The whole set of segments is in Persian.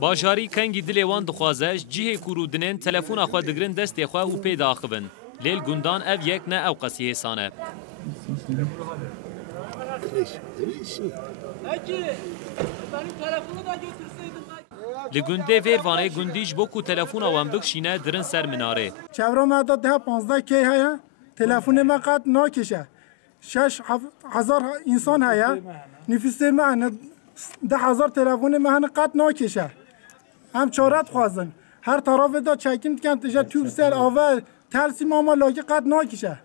باجاری کنگی دلی وان دخوازش جیه کرودنین تلفون اخوا دگرن دست اخوا و پی داخبن لیل گندان او یک نه او قصیه سانه لگنده ویروانه گندیش بکو تلفون آوان بکشینه درن سر مناره چورا مدد ده 15 کی هیا تلفون ما قد ناکشه 6000 انسان هیا نفس من 10,000 تلفون من قد ناکشه هم چارت خوازن هر طرف دا چکیم کن تجا توب سر آور تلسی ماما لاگه قد ناکشه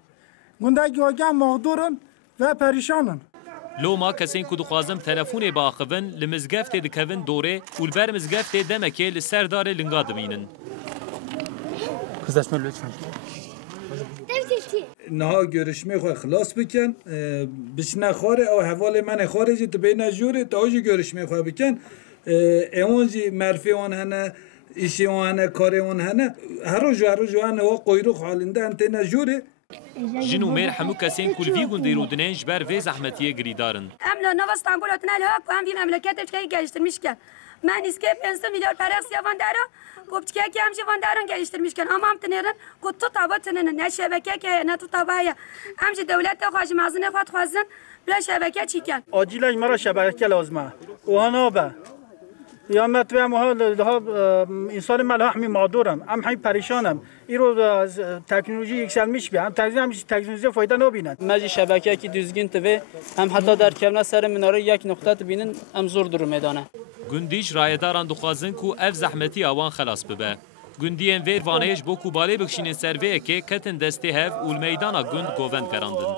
گنده گواگه مغدورن و پریشانن لو ما کسین کدو خوازم تلفون باخون لمزگفت دکوین دوره والبر مزگفت دمکه لسردار لنگا دمینن کزدشمه لطفا نها görüşme خو خلاص بکن بچنه خاره او حوال من خارجی تو بین جوری تا اوجی görüşme خو بکن اونجی مرفی اون هنه ایشی اون هنه کاری اون هنه هر روز هنه و قیروق حالنده انتنا جوری جنو میر همو کسین کلوی گنده رودنین جبر وی زحمتیه گریدارن املا نو استانبول اتنال ها و هم وی مملکت افکایی geliştirmiş که من اسکه 500 میلیارد پرکس یوان دارو گفت که همشه وان دارن geliştirmiş که اما هم تنرن گفت تو تابا تنن نه شبکه که نه تو تابایا همشه دولت خواهش مازن خواهد خوازن بلا شبکه چی کن آجیلا مرا شبکه لازمه و هنا به یا متوام ها انسان ملها همین معذورم هم پریشانم ایرو تکنولوژی یکسلمیش بیا هم تکنولوژی فایده نبینند مجی شبکه کی düzgün تبه هم حتی در کمنا سر مناره یک نقطه بینن هم زور در میدانه گندیش رایداران دخوازن کو اف زحمتی آوان خلاص ببه گندین ویر وانیش بو کوباله بکشین سروه که کتن دسته هف اول میدانا گند گووند کراندن